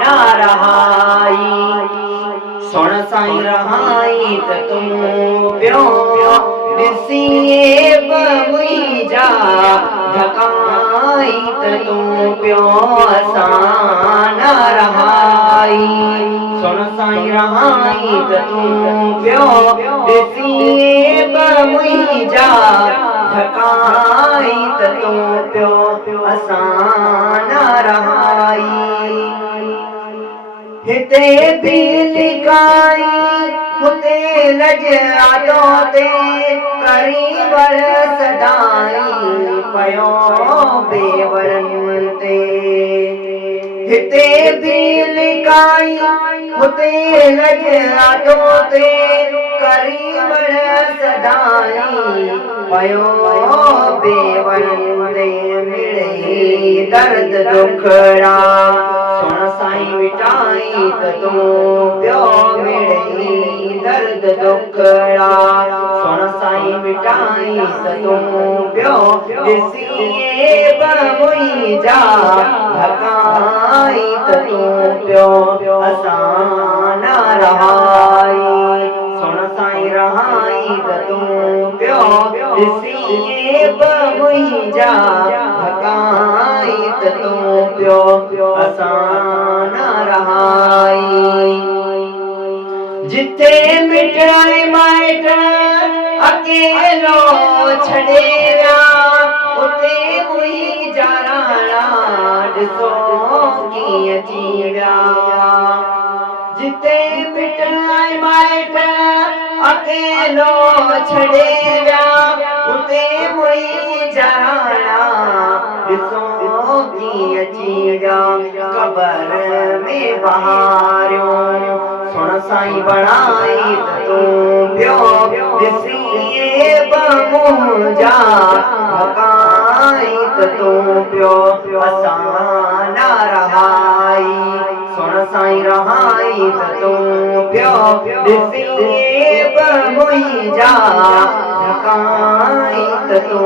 ना रहाई। सुन साईं रहाई त तूं पियो ॾिसीए मुंहिंजा धकाई त तूं पियो असां न रहाई। सुन साईं रहाई त तूं पियो ॾिसीए मुंहिंजा धकाई त तूं पियो असां न रहाई। हिते भी लिकाई हुते लॼातो ते करी वर सदाई पयो बेवरनि ते। हिते भी लिकाई हुते लॼातो ते करी वर सदाई पयो बेवरनि ते। मिड़ई दर्द दुखड़ा सुन साईं मिटाई त तूं पियो मिड़ई दर्द दुखड़ा सुन साईं मिटाई त तूं पियो ॾिसीए मुंहिंजा धकाई त तूं पियो असां न रहाई। सुन साईं रहाई त तूं पियो ॾिसीए मुंहिंजा धकाई त तूं पियो असां न रहाई। जिथे मिटाए माइट अकेलो छॾे विया उते मुंहिंजा राणा ॾिसो कीअं थी विया। जिथे मिटाए माइट अकेलो छॾे विया उते मुंहिंजा राणा ॾिसो कीअं थी विया। क़बर में बहारियो सुन साईं बणाई त तूं पियो ॾिसीए मुंहिंजा धकाई त तूं पियो असां न रहाई। सुन साईं रहाई त तूं पियो ॾिसीए मुंहिंजा धकाई त तूं